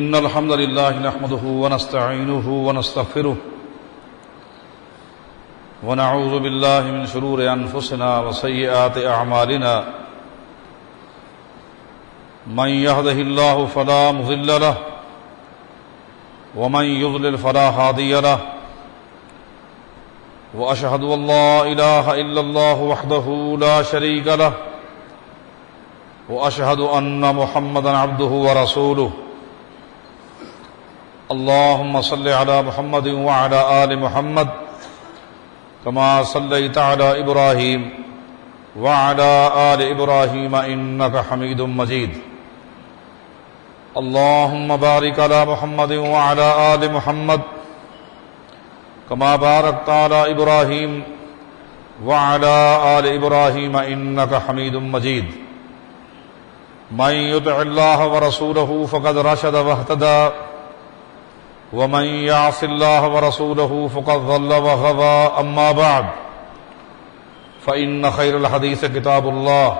إن الحمد لله نحمده ونستعينه ونستغفره ونعوذ بالله من شرور أنفسنا وسيئات أعمالنا من يهده الله فلا مضل له ومن يضلل فلا هادي له وأشهد أن لا إله إلا الله وحده لا شريك له وأشهد أن محمدا عبده ورسوله اللهم صل على محمد وعلى آل محمد كما صليت على إبراهيم وعلى آل إبراهيم إنك حميد مجيد اللهم بارك على محمد وعلى آل محمد كما باركت على إبراهيم وعلى آل إبراهيم إنك حميد مجيد من يطع الله ورسوله فقد رشد واهتدى ومن يعص الله ورسوله فقد ضل وغوى أما بعد فإن خير الحديث كتاب الله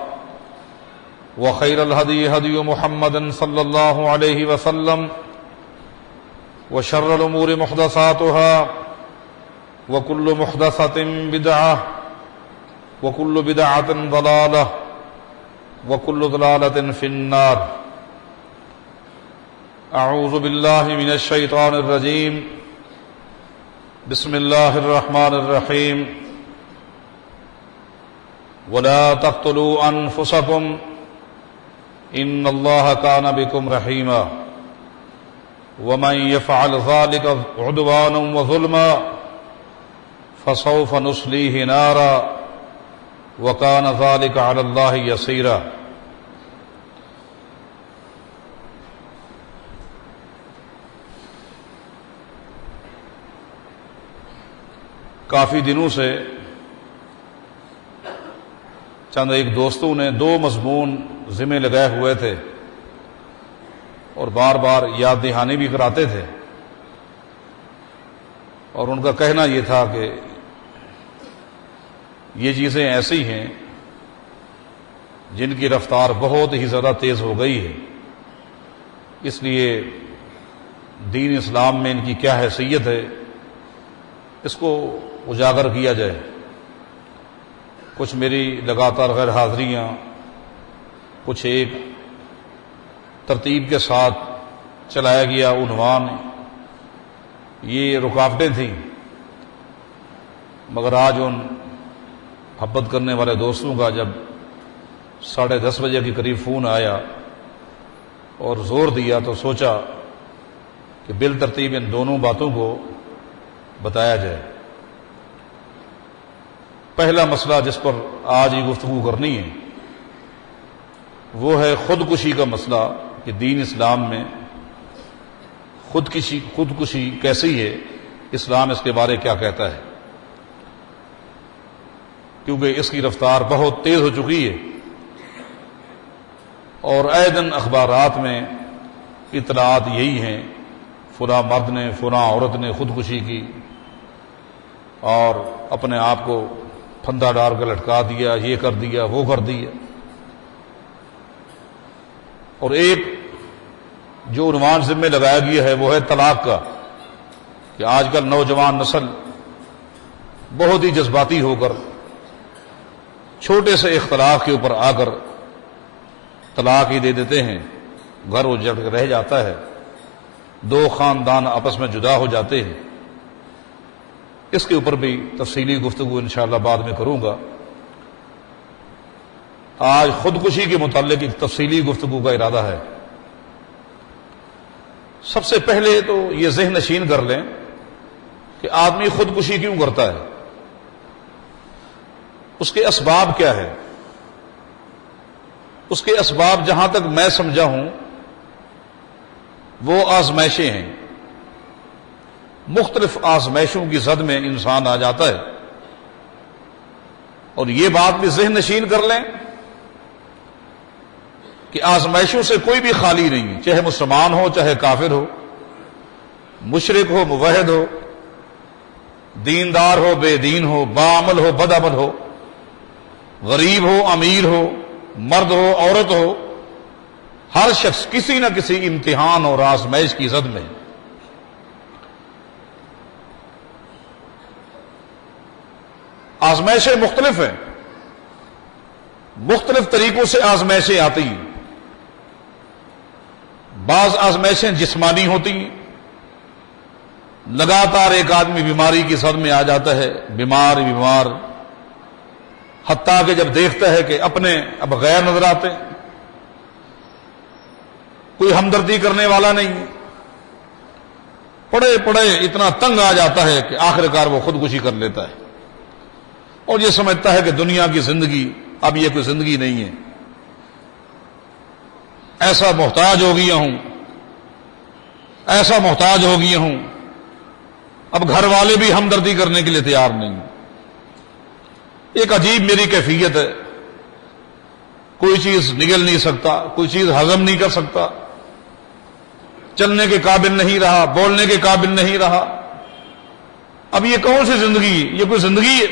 وخير الهدي هدي محمد صلى الله عليه وسلم وشر الأمور محدثاتها وكل محدثة بدعة وكل بدعة ضلالة وكل ضلالة في النار أعوذ بالله من الشيطان الرجيم بسم الله الرحمن الرحيم ولا تقتلوا أنفسكم إن الله كان بكم رحيما ومن يفعل ذلك عدوانا وظلما فسوف نصليه نارا وكان ذلك على الله يسيرا۔ کافی دنوں سے چند ایک دوستوں نے دو مضمون ذمہ لگائے ہوئے تھے اور بار بار یاد دہانی بھی کراتے تھے، اور ان کا کہنا یہ تھا کہ یہ چیزیں ایسی ہیں جن کی رفتار بہت ہی زیادہ تیز ہو گئی ہے، اس لیے دین اسلام میں ان کی کیا حیثیت ہے اس کو اجاگر کیا جائے۔ کچھ میری لگاتار غیر حاضریاں، کچھ ایک ترتیب کے ساتھ چلایا گیا عنوان، یہ رکاوٹیں تھیں، مگر آج ان محبت کرنے والے دوستوں کا جب 10:30 بجے کے قریب فون آیا اور زور دیا تو سوچا کہ بالترتیب ان دونوں باتوں کو بتایا جائے۔ پہلا مسئلہ جس پر آج یہ گفتگو کرنی ہے وہ ہے خودکشی کا مسئلہ، کہ دین اسلام میں خودکشی کیسی ہے، اسلام اس کے بارے کیا کہتا ہے، کیونکہ اس کی رفتار بہت تیز ہو چکی ہے اور اے دن اخبارات میں اطلاعات یہی ہیں، فلاں مرد نے فلاں عورت نے خودکشی کی اور اپنے آپ کو پھندا ڈال کر لٹکا دیا، یہ کر دیا وہ کر دیا۔ اور ایک جو عنوان ذمہ لگایا گیا ہے وہ ہے طلاق کا، کہ آج کل نوجوان نسل بہت ہی جذباتی ہو کر چھوٹے سے اختلاف کے اوپر آ کر طلاق ہی دے دیتے ہیں، گھر اجڑ کر رہ جاتا ہے، دو خاندان آپس میں جدا ہو جاتے ہیں۔ اس کے اوپر بھی تفصیلی گفتگو انشاءاللہ بعد میں کروں گا۔ آج خودکشی کے متعلق ایک تفصیلی گفتگو کا ارادہ ہے۔ سب سے پہلے تو یہ ذہن نشین کر لیں کہ آدمی خودکشی کیوں کرتا ہے، اس کے اسباب کیا ہے۔ اس کے اسباب جہاں تک میں سمجھا ہوں وہ آزمائشیں ہیں، مختلف آزمائشوں کی زد میں انسان آ جاتا ہے، اور یہ بات بھی ذہن نشین کر لیں کہ آزمائشوں سے کوئی بھی خالی نہیں، چاہے مسلمان ہو چاہے کافر ہو، مشرک ہو موحد ہو، دیندار ہو بے دین ہو، باعمل ہو بدعمل ہو، غریب ہو امیر ہو، مرد ہو عورت ہو، ہر شخص کسی نہ کسی امتحان اور آزمائش کی زد میں ہے۔ آزمائشیں مختلف ہیں، مختلف طریقوں سے آزمائشیں آتی ہیں۔ بعض آزمائشیں جسمانی ہوتی ہیں، لگاتار ایک آدمی بیماری کی صد میں آ جاتا ہے، بیمار حتیٰ کہ جب دیکھتا ہے کہ اپنے اب غیر نظر آتے ہیں، کوئی ہمدردی کرنے والا نہیں ہے، پڑے اتنا تنگ آ جاتا ہے کہ آخرکار وہ خودکشی کر لیتا ہے اور یہ سمجھتا ہے کہ دنیا کی زندگی اب یہ کوئی زندگی نہیں ہے، ایسا محتاج ہو گیا ہوں، اب گھر والے بھی ہمدردی کرنے کے لیے تیار نہیں۔ ایک عجیب میری کیفیت ہے، کوئی چیز نگل نہیں سکتا، کوئی چیز ہضم نہیں کر سکتا، چلنے کے قابل نہیں رہا، بولنے کے قابل نہیں رہا۔ اب یہ کون سی زندگی ہے؟ یہ کوئی زندگی ہے؟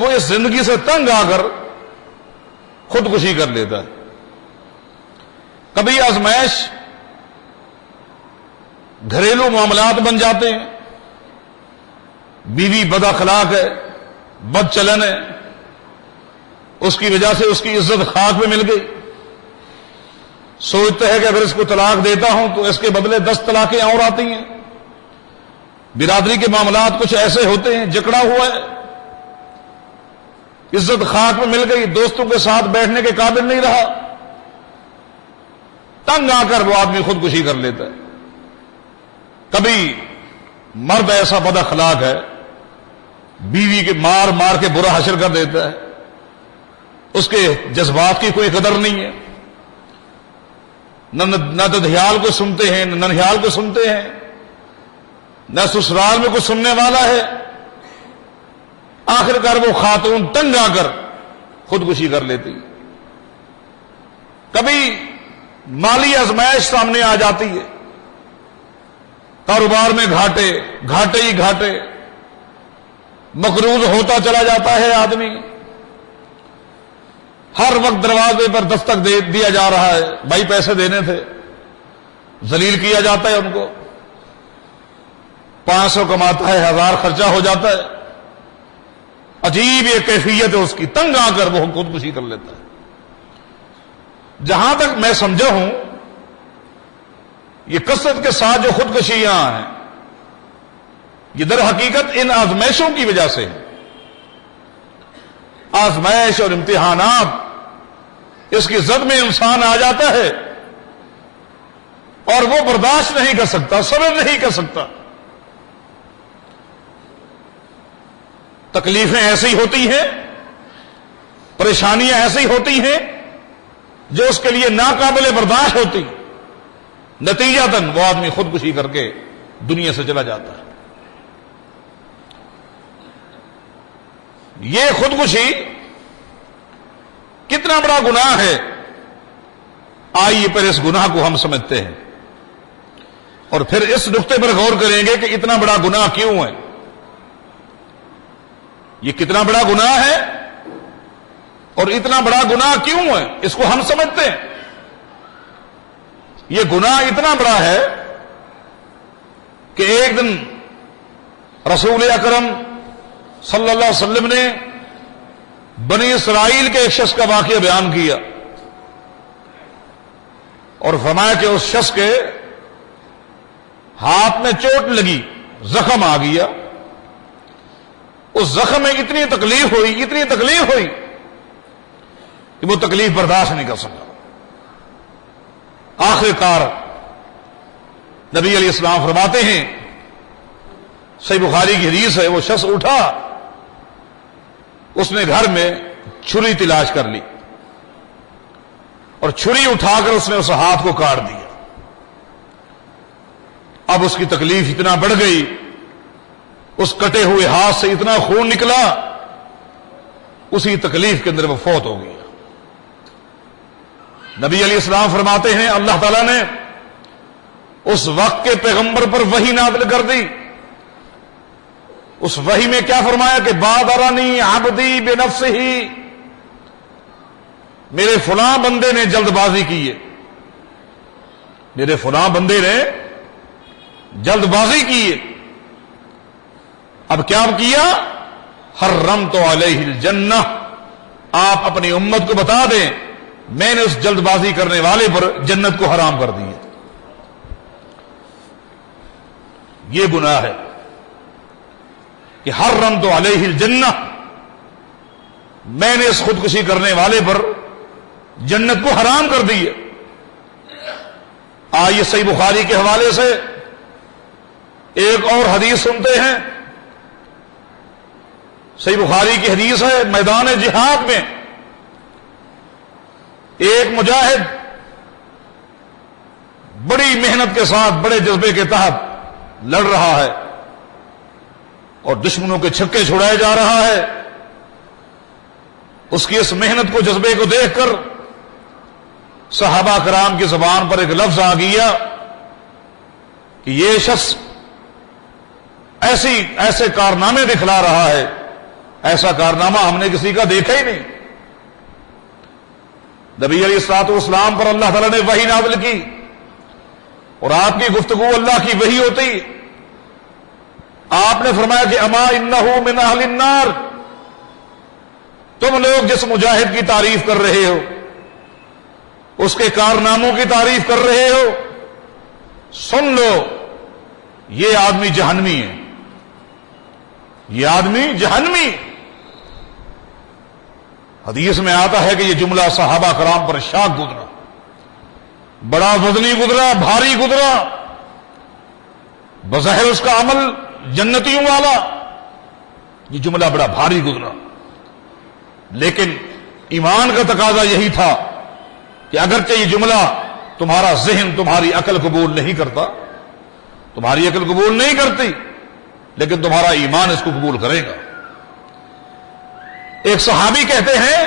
وہ اس زندگی سے تنگ آ کر خودکشی کر لیتا ہے۔ کبھی آزمائش گھریلو معاملات بن جاتے ہیں، بیوی بد اخلاق ہے، بد چلن ہے، اس کی وجہ سے اس کی عزت خاک میں مل گئی، سوچتا ہے کہ اگر اس کو طلاق دیتا ہوں تو اس کے بدلے 10 طلاقیں اور آتی ہیں۔ برادری کے معاملات کچھ ایسے ہوتے ہیں، جکڑا ہوا ہے، عزت خاک میں مل گئی، دوستوں کے ساتھ بیٹھنے کے قابل نہیں رہا، تنگ آ کر وہ آدمی خودکشی کر لیتا ہے۔ کبھی مرد ایسا بد اخلاق ہے، بیوی کے مار کے برا حشر کر دیتا ہے، اس کے جذبات کی کوئی قدر نہیں ہے، نہ ددھیال کو سنتے ہیں، نہ ننھیال کو سنتے ہیں، نہ سسرال میں کوئی سننے والا ہے۔ آخرکار وہ خاتون تنگ آ کر خودکشی کر لیتی۔ کبھی مالی آزمائش سامنے آ جاتی ہے، کاروبار میں گھاٹے ہی گھاٹے، مقروض ہوتا چلا جاتا ہے آدمی، ہر وقت دروازے پر دستک دیا جا رہا ہے، بھائی پیسے دینے تھے، ذلیل کیا جاتا ہے ان کو، 500 کماتا ہے 1000 خرچہ ہو جاتا ہے، عجیب یہ کیفیت ہے اس کی، تنگ آ کر وہ خودکشی کر لیتا ہے۔ جہاں تک میں سمجھا ہوں یہ کثرت کے ساتھ جو خودکشیاں ہیں یہ در حقیقت ان آزمائشوں کی وجہ سے ہے۔ آزمائش اور امتحانات اس کی زد میں انسان آ جاتا ہے اور وہ برداشت نہیں کر سکتا، صبر نہیں کر سکتا، تکلیفیں ایسی ہوتی ہیں، پریشانیاں ایسی ہوتی ہیں جو اس کے لیے ناقابل برداشت ہوتی، نتیجتاً وہ آدمی خودکشی کر کے دنیا سے چلا جاتا ہے۔ یہ خودکشی کتنا بڑا گناہ ہے، آئیے پھر اس گناہ کو ہم سمجھتے ہیں اور پھر اس نقطے پر غور کریں گے کہ اتنا بڑا گناہ کیوں ہے، یہ کتنا بڑا گناہ ہے اور اتنا بڑا گناہ کیوں ہے، اس کو ہم سمجھتے ہیں۔ یہ گناہ اتنا بڑا ہے کہ ایک دن رسول اکرم صلی اللہ علیہ وسلم نے بنی اسرائیل کے ایک شخص کا واقعہ بیان کیا اور فرمایا کہ اس شخص کے ہاتھ میں چوٹ لگی، زخم آ گیا، اس زخم میں اتنی تکلیف ہوئی کہ وہ تکلیف برداشت نہیں کر سکا۔ آخرکار نبی علیہ السلام فرماتے ہیں، صحیح بخاری کی حدیث ہے، وہ شخص اٹھا، اس نے گھر میں چھری تلاش کر لی اور چھری اٹھا کر اس نے اس ہاتھ کو کاٹ دیا۔ اب اس کی تکلیف اتنا بڑھ گئی، اس کٹے ہوئے ہاتھ سے اتنا خون نکلا، اسی تکلیف کے اندر وہ فوت ہو گیا۔ نبی علیہ السلام فرماتے ہیں اللہ تعالیٰ نے اس وقت کے پیغمبر پر وحی نازل کر دی، اس وحی میں کیا فرمایا کہ بادرنی عبدی بنفسہ، میرے فلاں بندے نے جلد بازی کی ہے، میرے فلاں بندے نے جلد بازی کی ہے. اب کیا کیا؟ حرمت علیہ الجنہ، آپ اپنی امت کو بتا دیں میں نے اس جلد بازی کرنے والے پر جنت کو حرام کر دی ہے. یہ گناہ ہے کہ حرمت علیہ الجنہ، میں نے اس خودکشی کرنے والے پر جنت کو حرام کر دی ہے. آئیے صحیح بخاری کے حوالے سے ایک اور حدیث سنتے ہیں. صحیح بخاری کی حدیث ہے، میدان جہاد میں ایک مجاہد بڑی محنت کے ساتھ بڑے جذبے کے تحت لڑ رہا ہے اور دشمنوں کے چھکے چھڑائے جا رہا ہے. اس کی اس محنت کو، جذبے کو دیکھ کر صحابہ کرام کی زبان پر ایک لفظ آ گیا کہ یہ شخص ایسے کارنامے دکھلا رہا ہے، ایسا کارنامہ ہم نے کسی کا دیکھا ہی نہیں. نبی علیہ الصلوۃ والسلام پر اللہ تعالیٰ نے وحی نازل کی اور آپ کی گفتگو اللہ کی وحی ہوتی. آپ نے فرمایا کہ اما انہ من اہل النار، تم لوگ جس مجاہد کی تعریف کر رہے ہو، اس کے کارناموں کی تعریف کر رہے ہو، سن لو یہ آدمی جہنمی ہے، یہ آدمی جہنمی. حدیث میں آتا ہے کہ یہ جملہ صحابہ کرام پر شاق گزرا، بڑا وزنی گزرا، بھاری گزرا. بظاہر اس کا عمل جنتیوں والا، یہ جملہ بڑا بھاری گزرا، لیکن ایمان کا تقاضا یہی تھا کہ اگرچہ یہ جملہ تمہارا ذہن، تمہاری عقل قبول نہیں کرتا، تمہاری عقل قبول نہیں کرتی، لیکن تمہارا ایمان اس کو قبول کرے گا. ایک صحابی کہتے ہیں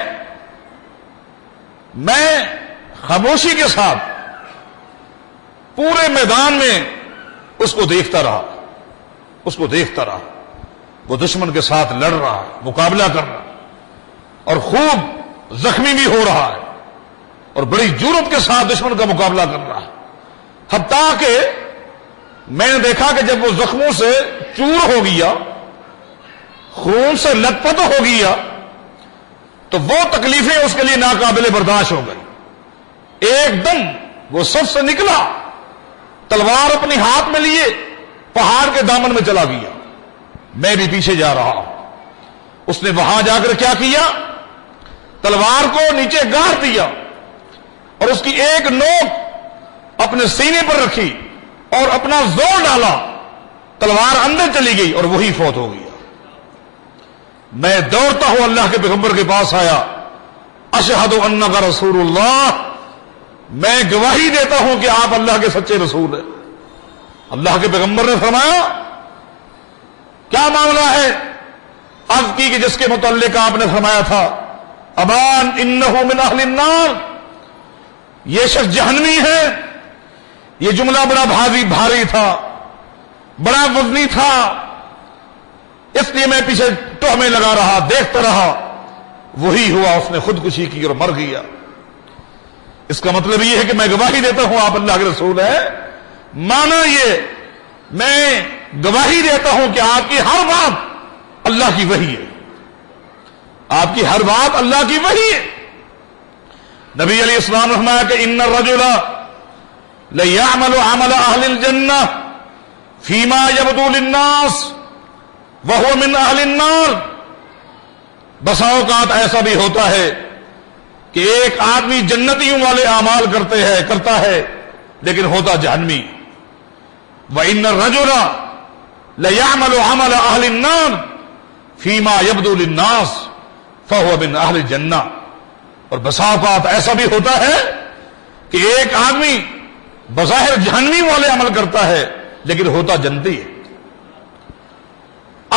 میں خاموشی کے ساتھ پورے میدان میں اس کو دیکھتا رہا، اس کو دیکھتا رہا. وہ دشمن کے ساتھ لڑ رہا ہے، مقابلہ کر رہا ہے اور خوب زخمی بھی ہو رہا ہے اور بڑی جرأت کے ساتھ دشمن کا مقابلہ کر رہا ہے. حتیٰ کہ میں نے دیکھا کہ جب وہ زخموں سے چور ہو گیا، خون سے لت پت ہو گیا، تو وہ تکلیفیں اس کے لیے ناقابل برداشت ہو گئی. ایک دم وہ صف سے نکلا، تلوار اپنی ہاتھ میں لیے پہاڑ کے دامن میں چلا گیا. میں بھی پیچھے جا رہا ہوں. اس نے وہاں جا کر کیا کیا؟ تلوار کو نیچے گاڑ دیا اور اس کی ایک نوک اپنے سینے پر رکھی اور اپنا زور ڈالا، تلوار اندر چلی گئی اور وہی فوت ہو گیا. میں دوڑتا ہوں اللہ کے پیغمبر کے پاس آیا، اشہد انک رسول اللہ، میں گواہی دیتا ہوں کہ آپ اللہ کے سچے رسول ہیں. اللہ کے پیغمبر نے فرمایا کیا معاملہ ہے؟ عرض کی کہ جس کے متعلق آپ نے فرمایا تھا امان انہ من اہل النار، یہ شخص جہنمی ہے. یہ جملہ بڑا بھاری تھا، بڑا وزنی تھا، اس لیے میں پیچھے ٹہمے لگا رہا، دیکھتا رہا. وہی ہوا، اس نے خودکشی کی اور مر گیا. اس کا مطلب یہ ہے کہ میں گواہی دیتا ہوں آپ اللہ کے رسول ہیں. مانا یہ میں گواہی دیتا ہوں کہ آپ کی ہر بات اللہ کی وحی ہے، آپ کی ہر بات اللہ کی وحی ہے. نبی علیہ السلام نے فرمایا کہ ان الرجل لیعمل عمل اہل الجنہ فیما یبدو للناس وہو من اہل النار. بسا اوقات ایسا بھی ہوتا ہے کہ ایک آدمی جنتیوں والے اعمال کرتا ہے لیکن ہوتا جہنمی. وَإِنَّ الرَّجُلَ لَيَعْمَلُ عَمَلَ أَهْلِ النَّارِ فِيمَا يَبْدُو لِلنَّاسِ فَهُوَ مِنْ أَهْلِ الْجَنَّةِ. اور بسا اوقات ایسا بھی ہوتا ہے کہ ایک آدمی بظاہر جہنمی والے عمل کرتا ہے لیکن ہوتا جنتی ہے.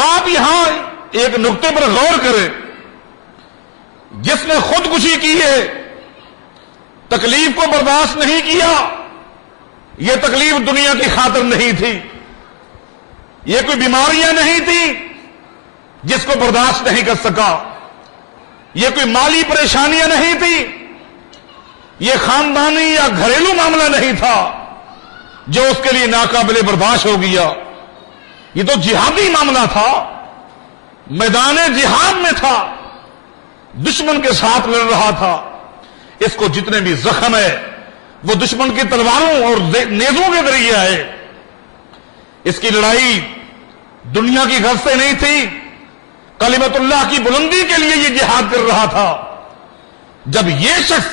آپ یہاں ایک نقطے پر غور کریں، جس نے خودکشی کی ہے، تکلیف کو برداشت نہیں کیا. یہ تکلیف دنیا کی خاطر نہیں تھی، یہ کوئی بیماریاں نہیں تھی جس کو برداشت نہیں کر سکا، یہ کوئی مالی پریشانیاں نہیں تھی یہ خاندانی یا گھریلو معاملہ نہیں تھا جو اس کے لیے ناقابل برداشت ہو گیا، یہ تو جہادی معاملہ تھا، میدان جہاد میں تھا، دشمن کے ساتھ لڑ رہا تھا۔ اس کو جتنے بھی زخم ہے وہ دشمن کی تلواروں اور نیزوں کے ذریعے آئے۔ اس کی لڑائی دنیا کی غرض سے نہیں تھی، کلمت اللہ کی بلندی کے لیے یہ جہاد کر رہا تھا۔ جب یہ شخص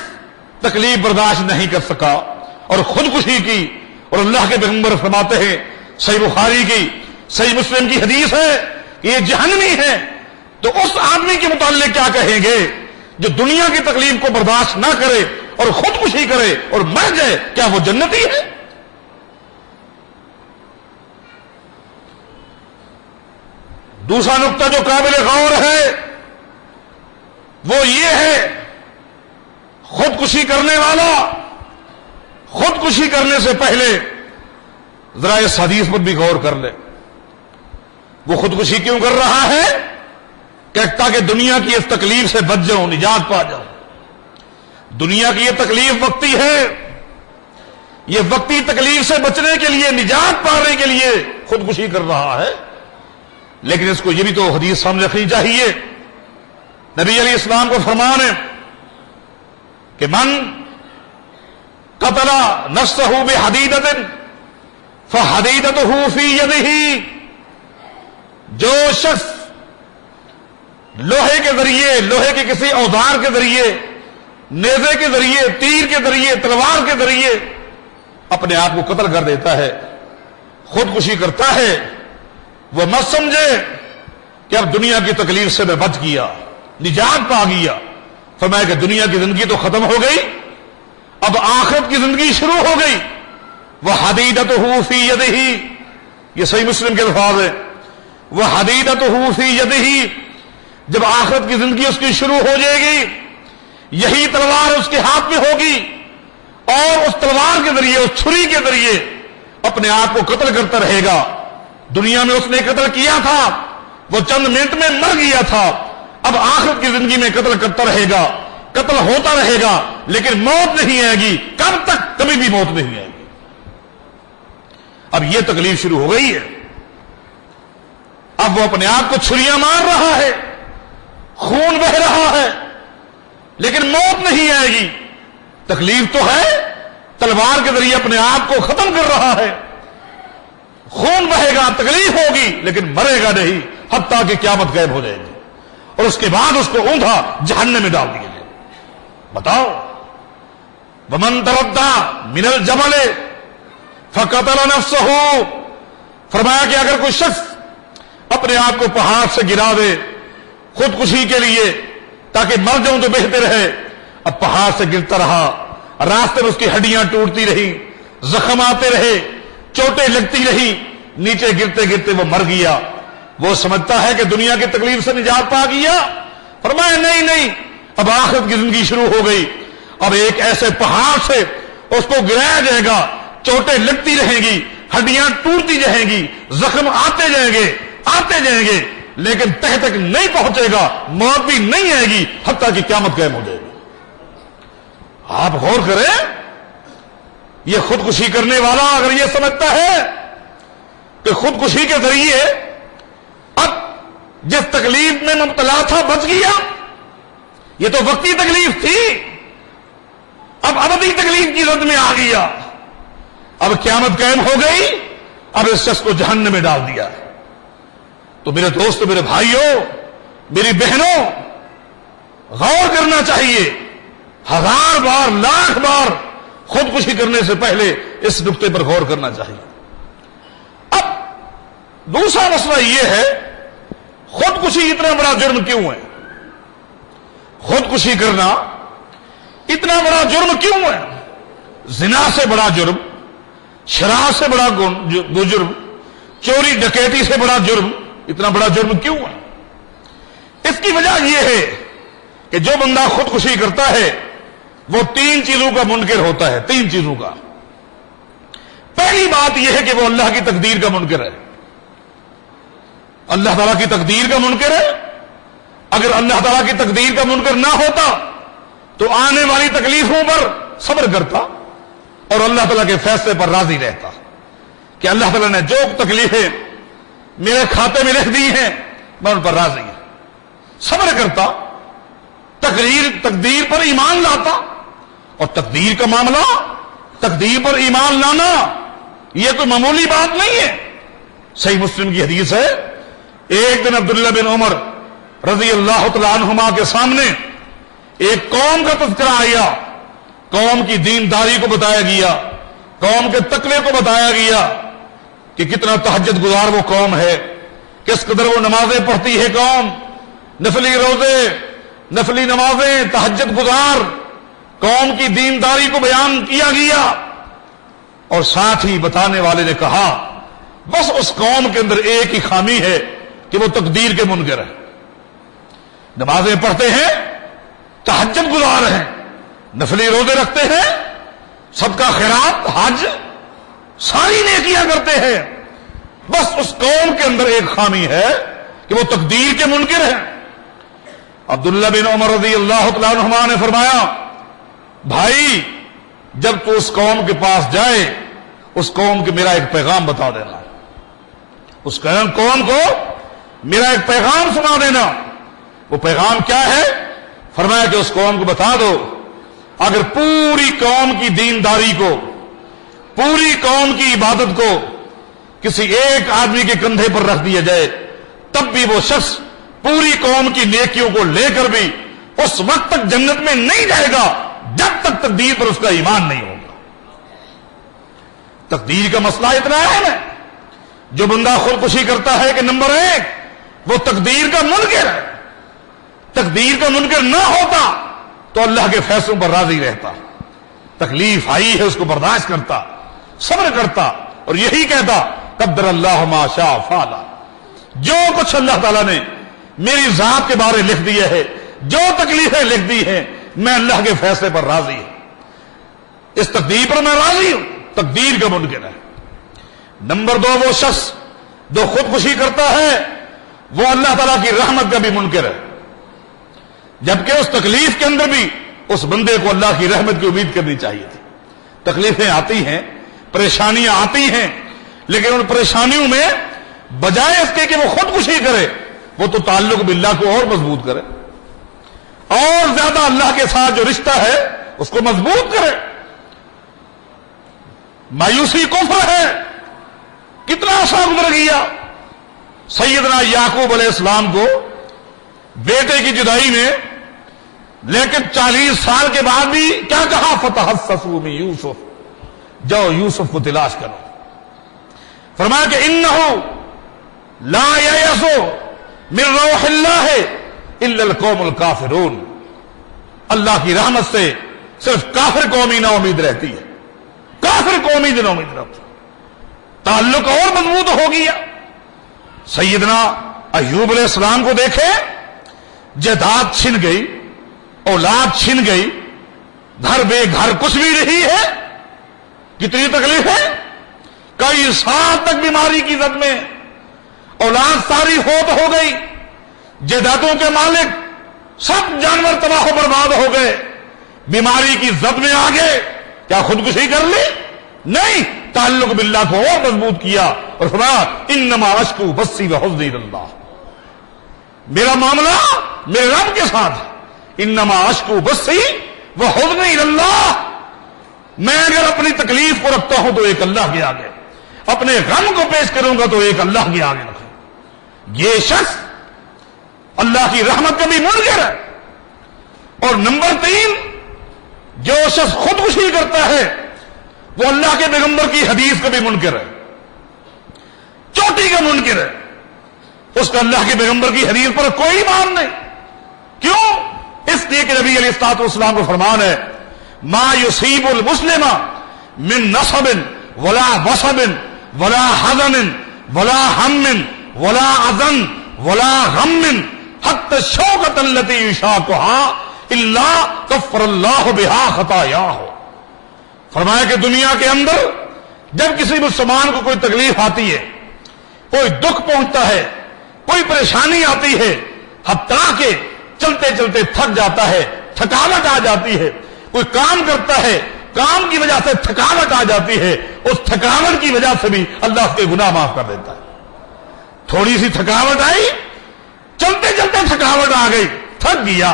تکلیف برداشت نہیں کر سکا اور خودکشی کی، اور اللہ کے پیغمبر فرماتے ہیں، صحیح بخاری کی، صحیح مسلم کی حدیث ہے کہ یہ جہنمی ہے، تو اس آدمی کے متعلق کیا کہیں گے جو دنیا کی تکلیف کو برداشت نہ کرے اور خودکشی کرے اور مر جائے؟ کیا وہ جنتی ہے؟ دوسرا نقطہ جو قابل غور ہے وہ یہ ہے، خودکشی کرنے والا خودکشی کرنے سے پہلے ذرا اس حدیث پر بھی غور کر لے۔ وہ خودکشی کیوں کر رہا ہے؟ کہ تاکہ دنیا کی اس تکلیف سے بچ جاؤں، نجات پا جاؤں۔ دنیا کی یہ تکلیف وقتی ہے، یہ وقتی تکلیف سے بچنے کے لیے، نجات پانے کے لیے خودکشی کر رہا ہے۔ لیکن اس کو یہ بھی تو حدیث سامنے رکھنی چاہیے، نبی علیہ السلام کو فرمان ہے کہ من قتل نفسه بحدیدۃ فحدیدتہ فی یدہ، جو شخص لوہے کے ذریعے، لوہے کے کسی اوزار کے ذریعے، نیزے کے ذریعے، تیر کے ذریعے، تلوار کے ذریعے اپنے آپ کو قتل کر دیتا ہے، خودکشی کرتا ہے، وہ مت سمجھے کہ اب دنیا کی تکلیف سے میں بچ گیا، نجات پا گیا۔ فرمایا کہ دنیا کی زندگی تو ختم ہو گئی، اب آخرت کی زندگی شروع ہو گئی۔ وَحَدِيدَتُهُ فِي يَدِهِ، یہ صحیح مسلم کے الفاظ ہیں، وَحَدِيدَتُهُ فِي يَدِهِ، جب آخرت کی زندگی اس کی شروع ہو جائے گی، یہی تلوار اس کے ہاتھ میں ہوگی، اور اس تلوار کے ذریعے، اس چھری کے ذریعے اپنے آپ کو قتل کرتا رہے گا۔ دنیا میں اس نے قتل کیا تھا، وہ چند منٹ میں مر گیا تھا، اب آخرت کی زندگی میں قتل کرتا رہے گا، قتل ہوتا رہے گا، لیکن موت نہیں آئے گی۔ کب تک؟ کبھی بھی موت نہیں آئے گی۔ اب یہ تکلیف شروع ہو گئی ہے، اب وہ اپنے آپ کو چھریاں مار رہا ہے، خون بہ رہا ہے، لیکن موت نہیں آئے گی۔ تکلیف تو ہے، تلوار کے ذریعے اپنے آپ کو ختم کر رہا ہے، خون بہے گا، تکلیف ہوگی، لیکن مرے گا نہیں، حتیٰ کہ قیامت غائب ہو جائے گی، اور اس کے بعد اس کو اونھا جہنم میں ڈال دیا جائے۔ بتاؤ، وَمَن تَرَدَّى مِنَ الْجَبَلِ فَقَتَلَ نَفْسَهُ، فرمایا کہ اگر کوئی شخص اپنے آپ کو پہاڑ سے گرا دے خودکشی کے لیے تاکہ مر جاؤں تو بہتر ہے، اب پہاڑ سے گرتا رہا، راستے میں اس کی ہڈیاں ٹوٹتی رہی، زخم آتے رہے، چوٹیں لگتی رہی، نیچے گرتے گرتے وہ مر گیا، وہ سمجھتا ہے کہ دنیا کی تکلیف سے نجات پا گیا؟ فرمایا نہیں، اب آخرت کی زندگی شروع ہو گئی، اب ایک ایسے پہاڑ سے اس کو گرایا جائے گا، چوٹیں لگتی رہیں گی، ہڈیاں ٹوٹتی جائیں گی، زخم آتے جائیں گے، لیکن تہ تک نہیں پہنچے گا، موت بھی نہیں آئے گی، حتیٰ کہ قیامت قائم ہو جائے گی۔ آپ غور کریں، یہ خودکشی کرنے والا اگر یہ سمجھتا ہے کہ خودکشی کے ذریعے اب جس تکلیف میں مبتلا تھا بچ گیا، یہ تو وقتی تکلیف تھی، اب ابدی تکلیف کی زد میں آ گیا، اب قیامت قائم ہو گئی، اب اس شخص کو جہنم میں ڈال دیا۔ تو میرے دوست، میرے بھائیوں، میری بہنوں، غور کرنا چاہیے، 1000 بار، لاکھ بار خودکشی کرنے سے پہلے اس نقطے پر غور کرنا چاہیے۔ اب دوسرا مسئلہ یہ ہے، خودکشی اتنا بڑا جرم کیوں ہے؟ خودکشی کرنا اتنا بڑا جرم کیوں ہے؟ زنا سے بڑا جرم، شراب سے بڑا جرم، چوری ڈکیتی سے بڑا جرم، اتنا بڑا جرم کیوں ہے؟ اس کی وجہ یہ ہے کہ جو بندہ خودکشی کرتا ہے وہ 3 چیزوں کا منکر ہوتا ہے، 3 چیزوں کا۔ پہلی بات یہ ہے کہ وہ اللہ کی تقدیر کا منکر ہے، اللہ تعالیٰ کی تقدیر کا منکر ہے۔ اگر اللہ تعالیٰ کی تقدیر کا منکر نہ ہوتا تو آنے والی تکلیفوں پر صبر کرتا اور اللہ تعالیٰ کے فیصلے پر راضی رہتا کہ اللہ تعالیٰ نے جو تکلیفیں میرے کھاتے میں لکھ دی ہیں میں ان پر راضی ہوں. صبر کرتا, تقدیر پر ایمان لاتا. اور تقدیر کا معاملہ, تقدیر پر ایمان لانا یہ کوئی معمولی بات نہیں ہے. صحیح مسلم کی حدیث ہے, ایک دن عبداللہ بن عمر رضی اللہ تعالی عنہما کے سامنے ایک قوم کا تذکرہ آیا. قوم کی دینداری کو بتایا گیا, قوم کے تقوی کو بتایا گیا کہ کتنا تہجد گزار وہ قوم ہے, کس قدر وہ نمازیں پڑھتی ہے قوم, نفلی روزے, نفلی نمازیں, تہجد گزار. قوم کی دینداری کو بیان کیا گیا اور ساتھ ہی بتانے والے نے کہا بس اس قوم کے اندر ایک ہی خامی ہے کہ وہ تقدیر کے منکر ہے. نمازیں پڑھتے ہیں, تہجد گزار ہیں, نفلی روزے رکھتے ہیں, صدقہ خیرات, حج, ساری نیکیاں کرتے ہیں, بس اس قوم کے اندر ایک خامی ہے کہ وہ تقدیر کے منکر ہے. عبداللہ بن عمر رضی اللہ تعالیٰ عنہما نے فرمایا بھائی جب تو اس قوم کے پاس جائے اس قوم کے میرا ایک پیغام بتا دینا, اس قوم کو میرا ایک پیغام سنا دینا. وہ پیغام کیا ہے؟ فرمایا کہ اس قوم کو بتا دو اگر پوری قوم کی دینداری کو, پوری قوم کی عبادت کو کسی ایک آدمی کے کندھے پر رکھ دیا جائے تب بھی وہ شخص پوری قوم کی نیکیوں کو لے کر بھی اس وقت تک جنت میں نہیں جائے گا جب تک تقدیر پر اس کا ایمان نہیں ہوگا. تقدیر کا مسئلہ اتنا اہم ہے. جو بندہ خودکشی کرتا ہے کہ نمبر ایک وہ تقدیر کا منکر ہے, تقدیر کا منکر نہ ہوتا تو اللہ کے فیصلوں پر راضی رہتا, تکلیف آئی ہے اس کو برداشت کرتا, صبر کرتا اور یہی کہتا قدر اللہ ما شاء فعل. جو کچھ اللہ تعالیٰ نے میری ذات کے بارے لکھ دیا ہے, جو تکلیفیں لکھ دی ہیں, میں اللہ کے فیصلے پر راضی ہوں, اس تقدیر پر میں راضی ہوں. تقدیر کا منکر ہے. نمبر دو وہ شخص جو خودکشی کرتا ہے وہ اللہ تعالیٰ کی رحمت کا بھی منکر ہے, جبکہ اس تکلیف کے اندر بھی اس بندے کو اللہ کی رحمت کی امید کرنی چاہیے تھی. تکلیفیں آتی ہیں, پریشانیاں آتی ہیں, لیکن ان پریشانیوں میں بجائے اس کے کہ وہ خودکشی کرے وہ تو تعلق باللہ کو اور مضبوط کرے, اور زیادہ اللہ کے ساتھ جو رشتہ ہے اس کو مضبوط کرے. مایوسی کفر ہے. کتنا عرصہ گزر گیا سیدنا یعقوب علیہ السلام کو بیٹے کی جدائی میں, لیکن 40 سال کے بعد بھی کیا کہا فتحسسوا من یوسف, جاؤ یوسف کو تلاش کرو. فرمایا کہ انہ لا ییأس من روح اللہ الا القوم الکافرون. اللہ کی رحمت سے صرف کافر قومی نا امید رہتی ہے, کافر قومی نا امید رہتی. تعلق اور مضبوط ہو گیا. سیدنا ایوب علیہ السلام کو دیکھے, جائیداد چھن گئی, اولاد چھن گئی, گھر بے گھر کچھ بھی نہیں ہے, کتنی تکلیف ہے, کئی سال تک بیماری کی زد میں, اولاد ساری فوت ہو گئی, جائیدادوں کے مالک سب جانور تباہ و برباد ہو گئے, بیماری کی زد میں آ گئے. کیا خودکشی کر لی؟ نہیں, تعلق باللہ کو اور مضبوط کیا اور فرمایا انما اشکو بثی وحزنی اللہ. میرا معاملہ میرے رب کے ساتھ ہے. انما اشکو بثی وحزنی اللہ. میں اگر اپنی تکلیف کو رکھتا ہوں تو ایک اللہ کے آگے, اپنے غم کو پیش کروں گا تو ایک اللہ کے آگے رکھوں. یہ شخص اللہ کی رحمت کا بھی منکر ہے. اور نمبر 3 جو شخص خودکشی کرتا ہے وہ اللہ کے پیغمبر کی حدیث کا بھی منکر ہے, چوٹی کا منکر ہے. اس کا اللہ کے پیغمبر کی حدیث پر کوئی ایمان نہیں. کیوں؟ اس لیے کہ نبی علیہ الصلوۃ والسلام کو فرمان ہے ما یصیب المسلم من نصب ولا وصب ولا حزن ولا هم ولا اذن ولا غم حتى الشوكة التي يشاكها الا كفر الله بها خطاياه. فرمایا کہ دنیا کے اندر جب کسی مسلمان کو کوئی تکلیف آتی ہے, کوئی دکھ پہنچتا ہے, کوئی پریشانی آتی ہے, حتیٰ کہ چلتے چلتے تھک جاتا ہے, تھکاوٹ آ جاتی ہے, کوئی کام کرتا ہے، کام کی وجہ سے تھکاوٹ آ جاتی ہے، اس تھکاوٹ کی وجہ سے بھی اللہ اس کے گناہ معاف کر دیتا ہے۔ تھوڑی سی تھکاوٹ آئی، چلتے چلتے تھکاوٹ آ گئی، تھک گیا،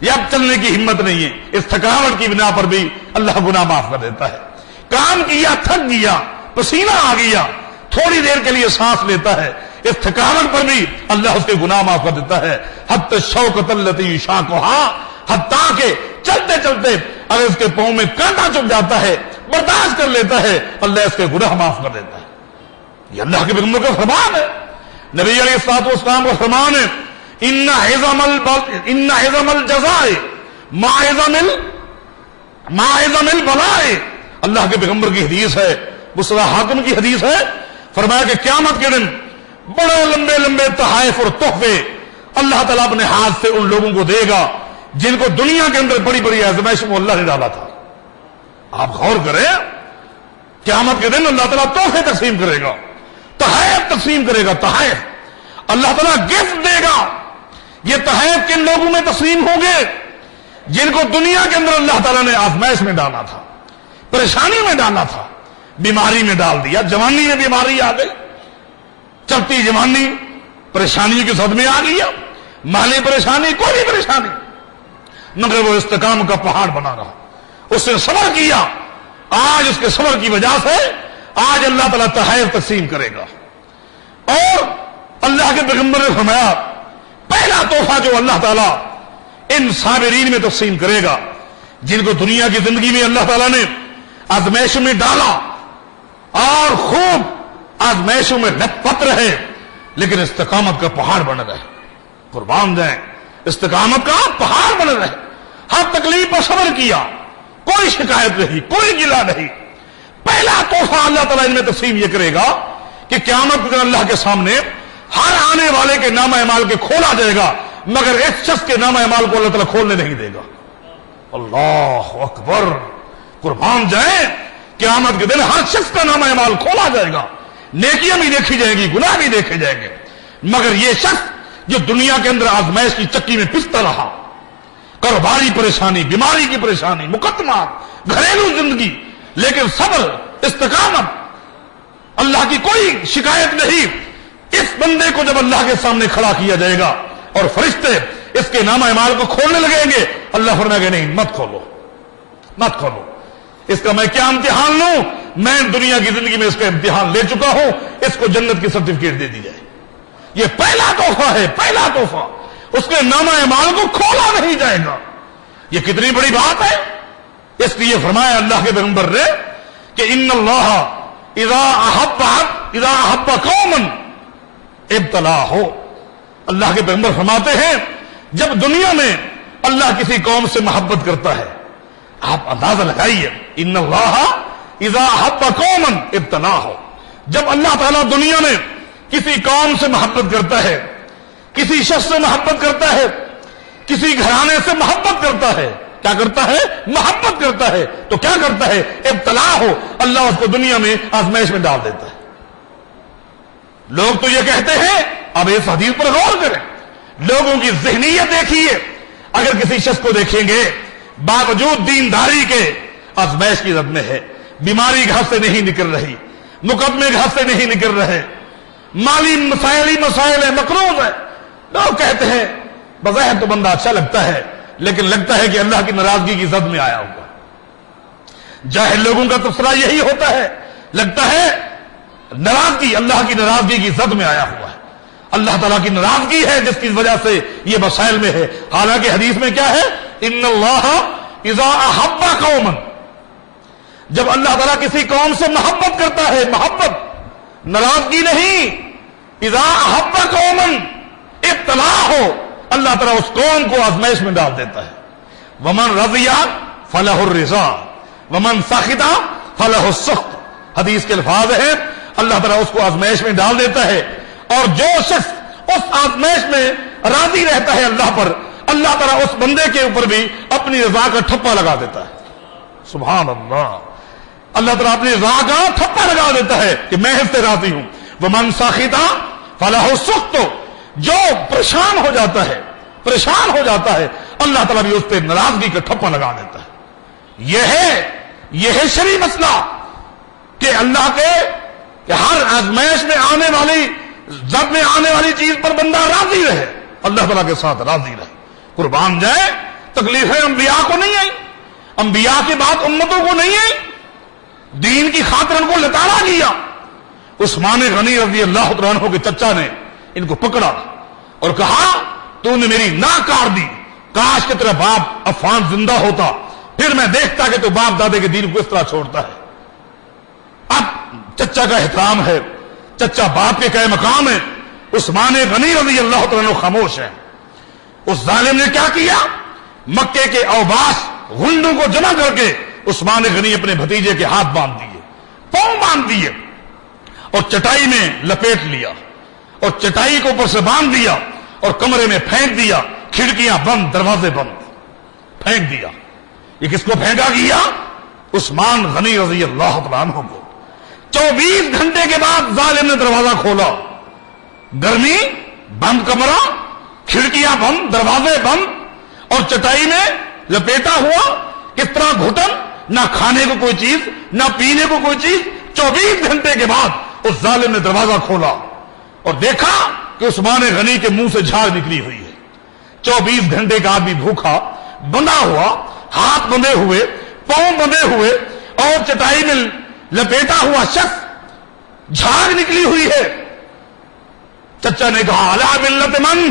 یہ اب چلنے کی ہمت نہیں ہے، اس تھکاوٹ کی بنا پر بھی اللہ گناہ معاف کر دیتا ہے۔ کام کیا، تھک گیا، پسینہ آ گیا، تھوڑی دیر کے لیے سانس لیتا ہے، اس تھکاوٹ پر بھی اللہ اس کے گناہ معاف کر دیتا ہے۔ حتی الشوکۃ التی یشاقھا، حتیٰ کہ چلتے چلتے اگر اس کے پاؤں میں کانٹا چبھ جاتا ہے، برداشت کر لیتا ہے، اللہ اس کے گناہ معاف کر دیتا ہے۔ یہ اللہ کے پیغمبر کا فرمان ہے، نبی علیہ الصلوۃ والسلام کا فرمان ہے، ان عظم الجزاء ما عظم البلاء۔ اللہ کے پیغمبر کی حدیث ہے، مسلم حاکم کی حدیث ہے، فرمایا کہ قیامت کے دن بڑے لمبے لمبے تحائف اور تحفے اللہ تعالیٰ اپنے ہاتھ سے ان لوگوں کو دے گا جن کو دنیا کے اندر بڑی بڑی آزمائشوں میں اللہ نے ڈالا تھا۔ آپ غور کریں، قیامت کے دن اللہ تعالیٰ تحفے تقسیم کرے گا، تحائف تقسیم کرے گا، تحائف اللہ تعالیٰ گفٹ دے گا۔ یہ تحائف کن لوگوں میں تقسیم ہوں گے؟ جن کو دنیا کے اندر اللہ تعالیٰ نے آزمائش میں ڈالا تھا، پریشانی میں ڈالا تھا، بیماری میں ڈال دیا، جوانی میں بیماری آ گئی، چلتی جوانی پریشانی کے صدمے آ گیا، مالی پریشانی، کوئی بھی پریشانی، مگر وہ استقامت کا پہاڑ بنا رہا، اس نے صبر کیا، آج اس کے صبر کی وجہ سے آج اللہ تعالیٰ تحائف تقسیم کرے گا۔ اور اللہ کے پیغمبر نے فرمایا پہلا تحفہ جو اللہ تعالیٰ ان صابرین میں تقسیم کرے گا جن کو دنیا کی زندگی میں اللہ تعالیٰ نے آزمائشوں میں ڈالا اور خوب آزمائشوں میں لت پت رہے لیکن استقامت کا پہاڑ بن رہے، قربان جائیں، استقامت کا پہاڑ بن رہے، ہر تکلیف پر صبر کیا، کوئی شکایت نہیں، کوئی گلہ نہیں۔ پہلا تحفہ اللہ تعالیٰ ان میں تقسیم یہ کرے گا کہ قیامت کے دن اللہ کے سامنے ہر آنے والے کے نامہ اعمال کے کھولا جائے گا مگر ایک شخص کے نامہ اعمال کو اللہ تعالیٰ کھولنے نہیں دے گا۔ اللہ اکبر، قربان جائیں، قیامت کے دن ہر شخص کا نامہ اعمال کھولا جائے گا، نیکیاں بھی دیکھی جائیں گی، گناہ بھی دیکھے جائیں گے، مگر یہ شخص جو دنیا کے اندر آزمائش کی چکی میں پستا رہا، کاروباری پریشانی، بیماری کی پریشانی، مقدمات، گھریلو زندگی، لیکن صبر، استقامت، اللہ کی کوئی شکایت نہیں، اس بندے کو جب اللہ کے سامنے کھڑا کیا جائے گا اور فرشتے اس کے نامہ اعمال کو کھولنے لگیں گے، اللہ فرمائے گا نہیں، مت کھولو، مت کھولو، اس کا میں کیا امتحان لوں؟ میں دنیا کی زندگی میں اس کا امتحان لے چکا ہوں، اس کو جنت کی سرٹیفکیٹ دے دی جائے۔ یہ پہلا تحفہ ہے، پہلا تحفہ، اس کے نامہ اعمال کو کھولا نہیں جائے گا۔ یہ کتنی بڑی بات ہے، اس لیے فرمایا اللہ کے پیغمبر نے کہ ان اللہ اذا احب قوما ابتلاہ، اللہ کے پیغمبر فرماتے ہیں جب دنیا میں اللہ کسی قوم سے محبت کرتا ہے، آپ اندازہ لگائیے، ان اللہ اذا احب قوما ابتلاہ، جب اللہ تعالیٰ دنیا میں کسی قوم سے محبت کرتا ہے، کسی شخص سے محبت کرتا ہے، کسی گھرانے سے محبت کرتا ہے، کیا کرتا ہے؟ محبت کرتا ہے، تو کیا کرتا ہے؟ ابتلا ہو، اللہ اس کو دنیا میں آزمائش میں ڈال دیتا ہے۔ لوگ تو یہ کہتے ہیں، اب اس حدیث پر غور کریں، لوگوں کی ذہنیت دیکھیے، اگر کسی شخص کو دیکھیں گے باوجود دینداری کے آزمائش کی زد میں ہے، بیماری گھر سے نہیں نکل رہی، مقدمے گھر سے نہیں نکل رہے، مالی مسائل ہے، مقروض ہے، لوگ کہتے ہیں بظاہر تو بندہ اچھا لگتا ہے لیکن لگتا ہے کہ اللہ کی ناراضگی کی زد میں آیا ہوگا۔ جاہل لوگوں کا تبصرہ یہی ہوتا ہے، لگتا ہے ناراضگی، اللہ کی ناراضگی کی زد میں آیا ہوا ہے، اللہ تعالیٰ کی ناراضگی ہے جس کی وجہ سے یہ مسائل میں ہے۔ حالانکہ حدیث میں کیا ہے؟ ان اللہ اذا احب قوما، جب اللہ تعالیٰ کسی قوم سے محبت کرتا ہے، محبت، ناراضگی نہیں، اذا احب قوما ابتلا ہو، اللہ تعالیٰ اس قوم کو آزمائش میں ڈال دیتا ہے۔ ومن رضی فلہ الرضا ومن سخط فلہ السخط، حدیث کے الفاظ ہیں، اللہ تعالیٰ اس کو آزمائش میں ڈال دیتا ہے، اور جو شخص اس آزمائش میں راضی رہتا ہے اللہ پر، اللہ تعالیٰ اس بندے کے اوپر بھی اپنی رضا کا ٹھپا لگا دیتا ہے۔ سبحان اللہ، اللہ تعالیٰ اپنی رضا کا ٹھپا لگا دیتا ہے کہ میں اس سے راضی ہوں۔ ومن سخط فلہ السخط، جو پریشان ہو جاتا ہے، پریشان ہو جاتا ہے، اللہ تعالیٰ بھی اس پہ ناراضگی کا ٹھپا لگا دیتا ہے۔ یہ ہے شرعی مسئلہ کہ اللہ کے کہ ہر آزمائش میں آنے والی زد میں آنے والی چیز پر بندہ راضی رہے، اللہ تعالیٰ کے ساتھ راضی رہے، قربان جائے۔ تکلیفیں انبیاء کو نہیں آئی، انبیاء کے بعد امتوں کو نہیں آئی، دین کی خاطر ان کو لتاڑا گیا۔ عثمان غنی رضی اللہ تعالیٰ عنہ کے چچا نے ان کو پکڑا اور کہا تو نے میری ناک کاٹ دی، کاش کہ تیرا باپ عفان زندہ ہوتا، پھر میں دیکھتا کہ تو باپ دادے کے دین کو اس طرح چھوڑتا ہے۔ اب چچا کا احترام ہے، چچا باپ کے کئے مقام ہے، عثمان غنی رضی اللہ تعالیٰ عنہ خاموش ہے۔ اس ظالم نے کیا کیا؟ مکے کے اوباش غنڈوں کو جمع کر کے عثمان غنی اپنے بھتیجے کے ہاتھ باندھ دیے، پاؤں باندھ دیے اور چٹائی میں لپیٹ لیا اور چٹائی کو اوپر سے باندھ دیا اور کمرے میں پھینک دیا، کھڑکیاں بند، دروازے بند، پھینک دیا۔ یہ کس کو پھینکا گیا؟ عثمان غنی رضی اللہ تعالیٰ عنہ کو۔ 24 گھنٹے کے بعد ظالم نے دروازہ کھولا، گرمی، بند کمرہ، کھڑکیاں بند، دروازے بند اور چٹائی میں لپیٹا ہوا، کس طرح گھٹن، نہ کھانے کو کوئی چیز نہ پینے کو کوئی چیز۔ 24 گھنٹے کے بعد اس ظالم نے دروازہ کھولا اور دیکھا کہ عثمان غنی کے منہ سے جھاگ نکلی ہوئی ہے۔ 24 گھنٹے کا آدمی بھوکا، بندھا ہوا، ہاتھ بندھے ہوئے، پاؤں بندھے ہوئے اور چٹائی میں لپیٹا ہوا شخص، جھاگ نکلی ہوئی ہے۔ چچا نے کہا علی ملت من،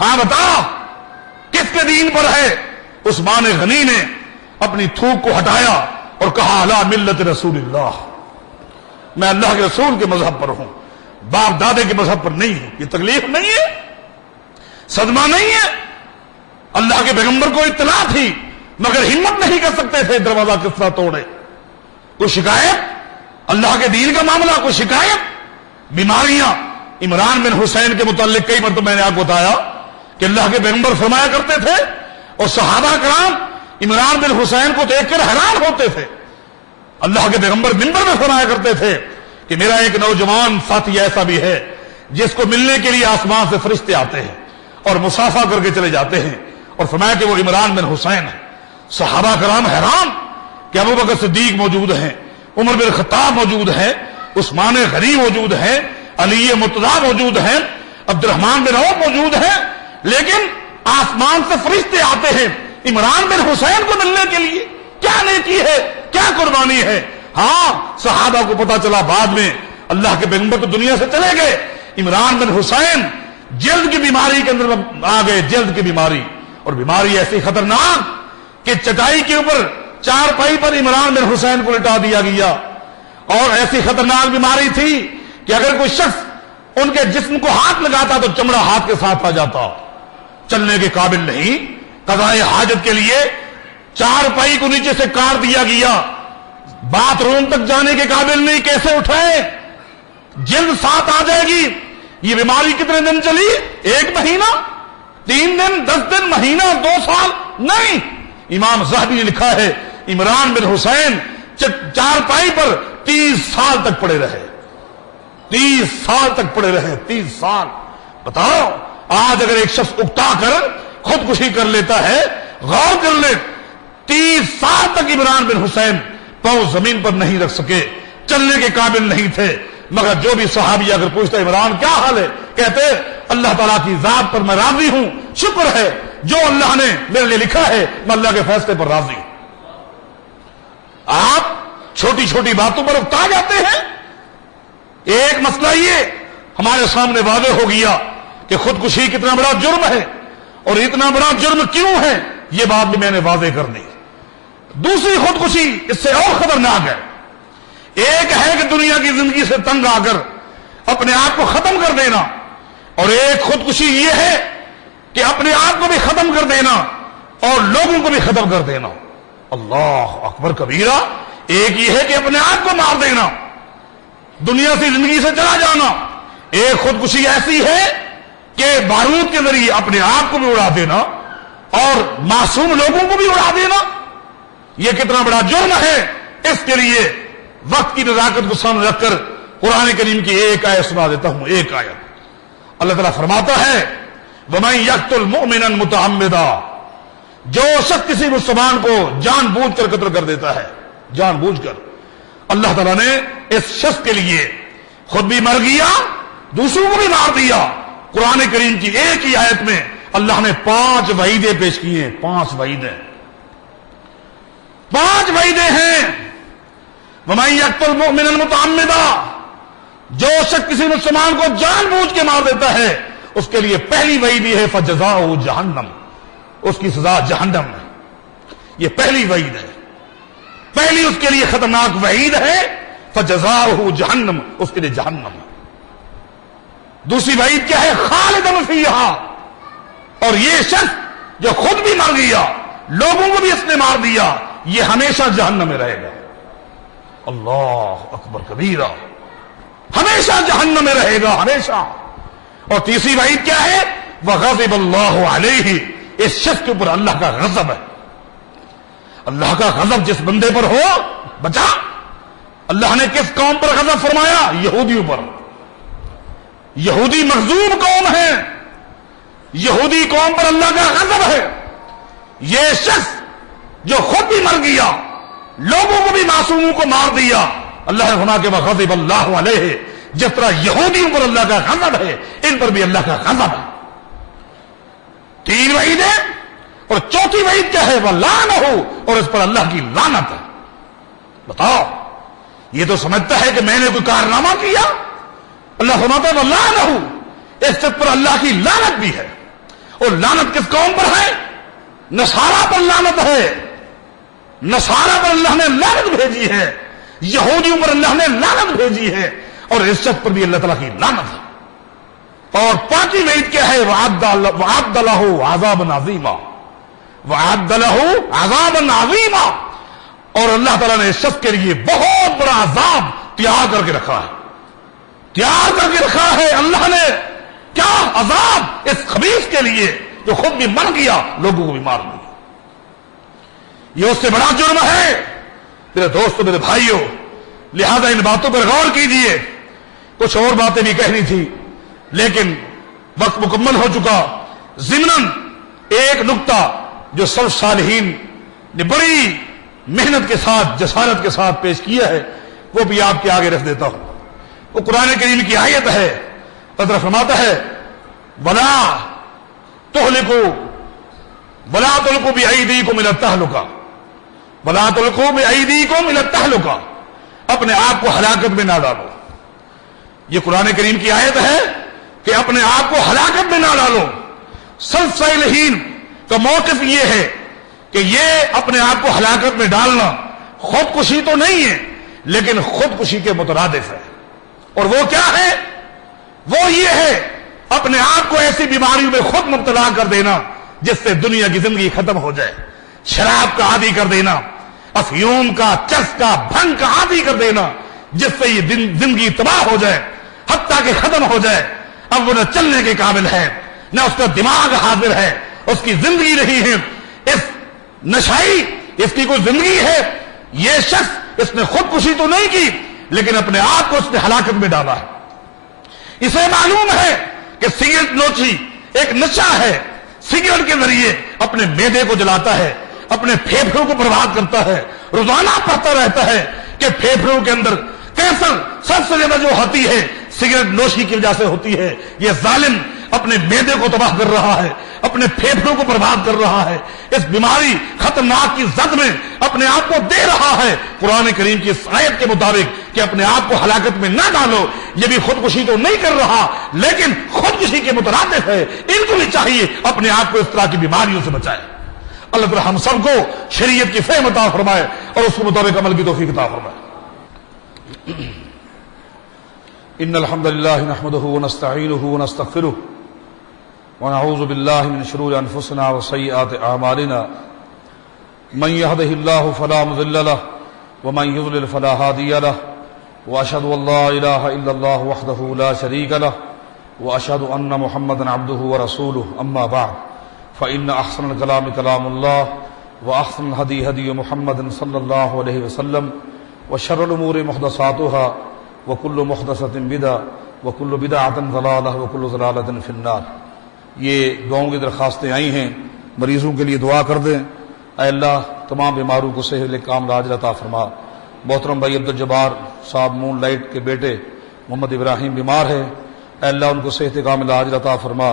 ہاں بتا کس کے دین پر ہے؟ عثمان غنی نے اپنی تھوک کو ہٹایا اور کہا علی ملت رسول اللہ، میں اللہ کے رسول کے مذہب پر ہوں، باپ دادے کے مذہب پر نہیں ہوں۔ یہ تکلیف نہیں ہے، صدمہ نہیں ہے، اللہ کے پیغمبر کو اطلاع تھی مگر ہمت نہیں کر سکتے تھے دروازہ کس طرح توڑے۔ کوئی شکایت اللہ کے دین کا معاملہ، کوئی شکایت؟ بیماریاں، عمران بن حسین کے متعلق کئی مرتبہ میں نے آپ کو بتایا کہ اللہ کے پیغمبر فرمایا کرتے تھے اور صحابہ کرام عمران بن حسین کو دیکھ کر حیران ہوتے تھے۔ اللہ کے پیغمبر منبر میں فرمایا کرتے تھے کہ میرا ایک نوجوان ساتھی ایسا بھی ہے جس کو ملنے کے لیے آسمان سے فرشتے آتے ہیں اور مصافحہ کر کے چلے جاتے ہیں، اور فرمایا کہ وہ عمران بن حسین ہے۔ صحابہ کرام حیران کہ ابو بکر صدیق موجود ہیں، عمر بن خطاب موجود ہیں، عثمان غنی موجود ہیں، علی مرتضیٰ موجود ہیں، عبد الرحمن بن عوف موجود ہیں، لیکن آسمان سے فرشتے آتے ہیں عمران بن حسین کو ملنے کے لیے۔ کیا نیکی ہے، کیا قربانی ہے؟ ہاں صحابہ کو پتا چلا بعد میں، اللہ کے پیغمبر تو دنیا سے چلے گئے، عمران بن حسین جلد کی بیماری کے اندر آ گئے، جلد کی بیماری، اور بیماری ایسی خطرناک کہ چٹائی کے اوپر چارپائی پر عمران بن حسین کو لٹا دیا گیا، اور ایسی خطرناک بیماری تھی کہ اگر کوئی شخص ان کے جسم کو ہاتھ لگاتا تو چمڑا ہاتھ کے ساتھ آ جاتا، چلنے کے قابل نہیں، قضائے حاجت کے لیے چارپائی کو نیچے سے کاٹ دیا گیا، باتھ روم تک جانے کے قابل نہیں، کیسے اٹھائے؟ جلد ساتھ آ جائے گی۔ یہ بیماری کتنے دن چلی؟ 1 مہینہ، 3 دن، 10 دن، مہینہ، 2 سال نہیں۔ امام زاہبی نے لکھا ہے عمران بن حسین چارپائی پر 30 سال تک پڑے رہے، 30 سال تک پڑے رہے، 30 سال۔ بتاؤ آج اگر ایک شخص اکتا کر خودکشی کر لیتا ہے، غور کر لے، 30 سال تک عمران بن حسین پاؤں زمین پر نہیں رکھ سکے، چلنے کے قابل نہیں تھے، مگر جو بھی صحابی اگر پوچھتا عمران کیا حال ہے، کہتے اللہ تعالیٰ کی ذات پر میں راضی ہوں، شکر ہے جو اللہ نے میرے لیے لکھا ہے، میں اللہ کے فیصلے پر راضی ہوں۔ آپ چھوٹی چھوٹی باتوں پر اکتا جاتے ہیں۔ ایک مسئلہ یہ ہمارے سامنے واضح ہو گیا کہ خودکشی کتنا بڑا جرم ہے اور اتنا بڑا جرم کیوں ہے، یہ بات بھی میں نے واضح کر دی۔ دوسری خودکشی اس سے اور خطرناک ہے۔ ایک ہے کہ دنیا کی زندگی سے تنگ آ کر اپنے آپ کو ختم کر دینا، اور ایک خودکشی یہ ہے کہ اپنے آپ کو بھی ختم کر دینا اور لوگوں کو بھی ختم کر دینا۔ اللہ اکبر کبیرہ۔ ایک یہ ہے کہ اپنے آپ کو مار دینا، دنیا سے زندگی سے چلا جانا۔ ایک خودکشی ایسی ہے کہ بارود کے ذریعے اپنے آپ کو بھی اڑا دینا اور معصوم لوگوں کو بھی اڑا دینا۔ یہ کتنا بڑا جرم ہے۔ اس کے لیے وقت کی نزاکت کو سامنے رکھ کر قرآن کریم کی ایک آیت سنا دیتا ہوں، ایک آیت۔ اللہ تعالیٰ فرماتا ہے وَمَن يَقْتُلْ مُؤْمِنًا مُتَعَمِّدًا جو شخص کسی مسلمان کو جان بوجھ کر قتل کر دیتا ہے، جان بوجھ کر، اللہ تعالیٰ نے اس شخص کے لیے خود بھی مر گیا، دوسروں کو بھی مار دیا۔ قرآن کریم کی ایک ہی آیت میں اللہ نے 5 وعیدیں پیش کی ہیں، 5 وعیدیں، 5 وعیدیں ہیں۔ وَمَن يَقْتُلْ مُؤْمِنًا مُتَعَمِّدًا، جو شخص کسی مسلمان کو جان بوجھ کے مار دیتا ہے اس کے لیے پہلی وعید یہ ہے فَجَزَاؤُهُ جہنم، اس کی سزا جہنم ہے۔ یہ پہلی وعید ہے، پہلی اس کے لیے خطرناک وعید ہے فَجَزَاؤُهُ جہنم، اس کے لیے جہنم۔ دوسری وعید کیا ہے؟ خالدًا فیہا، اور یہ شخص جو خود بھی مر گیا، لوگوں کو بھی اس نے مار دیا، یہ ہمیشہ جہنم میں رہے گا۔ اللہ اکبر کبیرہ، ہمیشہ جہنم میں رہے گا، ہمیشہ۔ اور تیسری وعید کیا ہے؟ وَغَضِبَ اللَّهُ عَلَيْهِ، اس شخص کے اوپر اللہ کا غضب ہے۔ اللہ کا غضب جس بندے پر ہو بچا۔ اللہ نے کس قوم پر غضب فرمایا؟ یہودیوں پر۔ یہودی مغضوب قوم ہے، یہودی قوم پر اللہ کا غضب ہے۔ یہ شخص جو خود بھی مر گیا، لوگوں کو بھی معصوموں کو مار دیا، اللہ نے فرمایا کہ وَغَضِبَ اللَّهُ عَلَيْهِ، جس طرح یہودیوں پر اللہ کا غضب ہے ان پر بھی اللہ کا غضب ہے۔ 3 وعیدیں، اور چوتھی وعید کیا ہے؟ وَلَعْنَهُ، اور اس پر اللہ کی لعنت ہے۔ بتاؤ، یہ تو سمجھتا ہے کہ میں نے کوئی کارنامہ کیا۔ اللہ فرماتا ہے وَلَعْنَهُ، اس شخص پر اللہ کی لعنت بھی ہے۔ اور لعنت کس قوم پر ہے؟ نصارہ پر لعنت ہے، نصارہ پر اللہ نے لعنت بھیجی ہے، یہودیوں پر اللہ نے لعنت بھیجی ہے، اور اس شخص پر بھی اللہ تعالیٰ کی لعنت ہے۔ اور 5ویں وعید کیا ہے؟ وَعَدَّ لَهُ عَذَابًا عَظِيمًا، وَعَدَّ لَهُ عَذَابًا عَظِيمًا، اور اللہ تعالیٰ نے اس شخص کے لیے بہت بڑا عذاب تیار کر کے رکھا ہے، تیار کر کے رکھا ہے اللہ نے۔ کیا عذاب اس خبیث کے لیے جو خود بھی مر گیا، لوگوں کو بھی مار دیا۔ یہ اس سے بڑا جرم ہے میرے دوستو، میرے بھائیوں، لہذا ان باتوں پر غور کیجئے۔ کچھ اور باتیں بھی کہنی تھی لیکن وقت مکمل ہو چکا۔ ضمناً ایک نقطہ جو سلف صالحین نے بڑی محنت کے ساتھ، جسارت کے ساتھ پیش کیا ہے، وہ بھی آپ کے آگے رکھ دیتا ہوں۔ وہ قرآن کریم کی آیت ہے، اللہ فرماتا ہے وَلَا تُهْلِكُوا وَلَا تُلْقُوا بِأَيْدِيكُمْ إِلَى التَّهْلُكَةِ وَلَا تُلْقُوا بِأَيْدِيكُمْ إِلَى التَّهْلُكَةِ، اپنے آپ کو ہلاکت میں نہ ڈالو۔ یہ قرآن کریم کی آیت ہے کہ اپنے آپ کو ہلاکت میں نہ ڈالو۔ سلف صالحین کا موقف یہ ہے کہ یہ اپنے آپ کو ہلاکت میں ڈالنا خودکشی تو نہیں ہے لیکن خودکشی کے مترادف ہے۔ اور وہ کیا ہے؟ وہ یہ ہے اپنے آپ کو ایسی بیماریوں میں خود مبتلا کر دینا جس سے دنیا کی زندگی ختم ہو جائے، شراب کا عادی کر دینا، افیون کا، چرس کا، بھنگ کا عادی کر دینا جس سے یہ زندگی تباہ ہو جائے، حتیٰ کہ ختم ہو جائے۔ اب وہ نہ چلنے کے قابل ہے، نہ اس کا دماغ حاضر ہے، اس کی زندگی نہیں ہے، اس نشائی اس کی کوئی زندگی ہے۔ یہ شخص اس نے خودکشی تو نہیں کی لیکن اپنے آپ کو اس نے ہلاکت میں ڈالا ہے۔ اسے معلوم ہے کہ سگریٹ نوچی ایک نشہ ہے، سگریٹ کے ذریعے اپنے معدے کو جلاتا ہے، اپنے پھیپھڑوں کو برباد کرتا ہے، روزانہ پڑھتا رہتا ہے کہ پھیپھڑوں کے اندر کینسر سب سے زیادہ جو ہوتی ہے سگریٹ نوشی کی وجہ سے ہوتی ہے۔ یہ ظالم اپنے معدے کو تباہ کر رہا ہے، اپنے پھیپھڑوں کو برباد کر رہا ہے، اس بیماری خطرناک کی زد میں اپنے آپ کو دے رہا ہے۔ قرآن کریم کی اس آیت کے مطابق کہ اپنے آپ کو ہلاکت میں نہ ڈالو، یہ بھی خودکشی تو نہیں کر رہا لیکن خودکشی کے مترادف ہے۔ ان کو بھی چاہیے اپنے آپ کو اس طرح کی بیماریوں سے بچائے۔ اللہ تعالی ہم سب کو شریعت کی فہم عطا فرمائے اور اس کے مطابق عمل کی توفیق عطا فرمائے۔ ان الحمد لله نحمده ونستعينه ونستغفره ونعوذ بالله من شرور انفسنا وسيئات اعمالنا من يهده الله فلا مضل له ومن يضلل فلا هادي له واشهد ان لا اله الا الله وحده لا شريك له واشهد ان محمدا عبده ورسوله اما بعد فان احسن الكلام كلام الله واحسن الهدي هدي محمد صلى الله عليه وسلم وشر الامور محدثاتها وكل محدثة بدعة وكل بدعة ضلالة وكل ضلالة في النار۔ یہ دعاؤں کی درخواستیں آئی ہیں مریضوں کے لیے دعا کر دیں۔ اے اللہ تمام بیماروں کو صحت کاملہ عاجل عطا فرما۔ محترم بھائی عبدالجبار صاحب مون لائٹ کے بیٹے محمد ابراہیم بیمار ہے، اے اللہ ان کو صحت کاملہ عاجل عطا فرما۔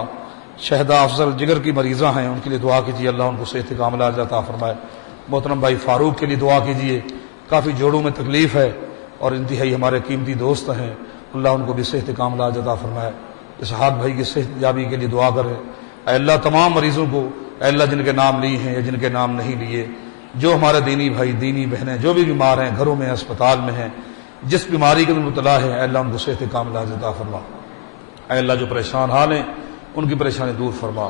شہدہ افضل جگر کی مریضاں ہیں، ان کے لیے دعا کیجیے، اللہ ان کو صحت کاملہ عاجل عطا فرمائے۔ محترم بھائی فاروق کے لیے دعا کیجیے، کافی جوڑوں میں تکلیف ہے اور انتہائی ہمارے قیمتی دوست ہیں، اللہ ان کو بھی صحت کاملہ عاجل عطا فرمائے۔ اسحاق بھائی کی صحت یابی کے لیے دعا کریں۔ اے اللہ تمام مریضوں کو، اے اللہ جن کے نام لیے ہیں یا جن کے نام نہیں لیے، جو ہمارے دینی بھائی دینی بہنیں جو بھی بیمار ہیں، گھروں میں اسپتال میں ہیں، جس بیماری کے مبتلا ہے، اے اللہ ان کو صحت کاملہ عاجل عطا فرما۔ اے اللہ جو پریشان حال ہیں ان کی پریشانی دور فرما۔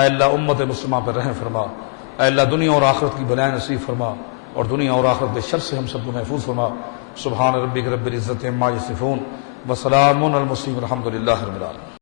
اے اللہ امت مسلمہ پر رحم فرما۔ اے اللہ دنیا اور آخرت کی بلائیں نصیب فرما اور دنیا اور آخرت کے شر سے ہم سب کو محفوظ فرما۔ سبحان ربک رب العزت عما یصفون وسلام علی المرسلین والحمد للہ رب العالمین۔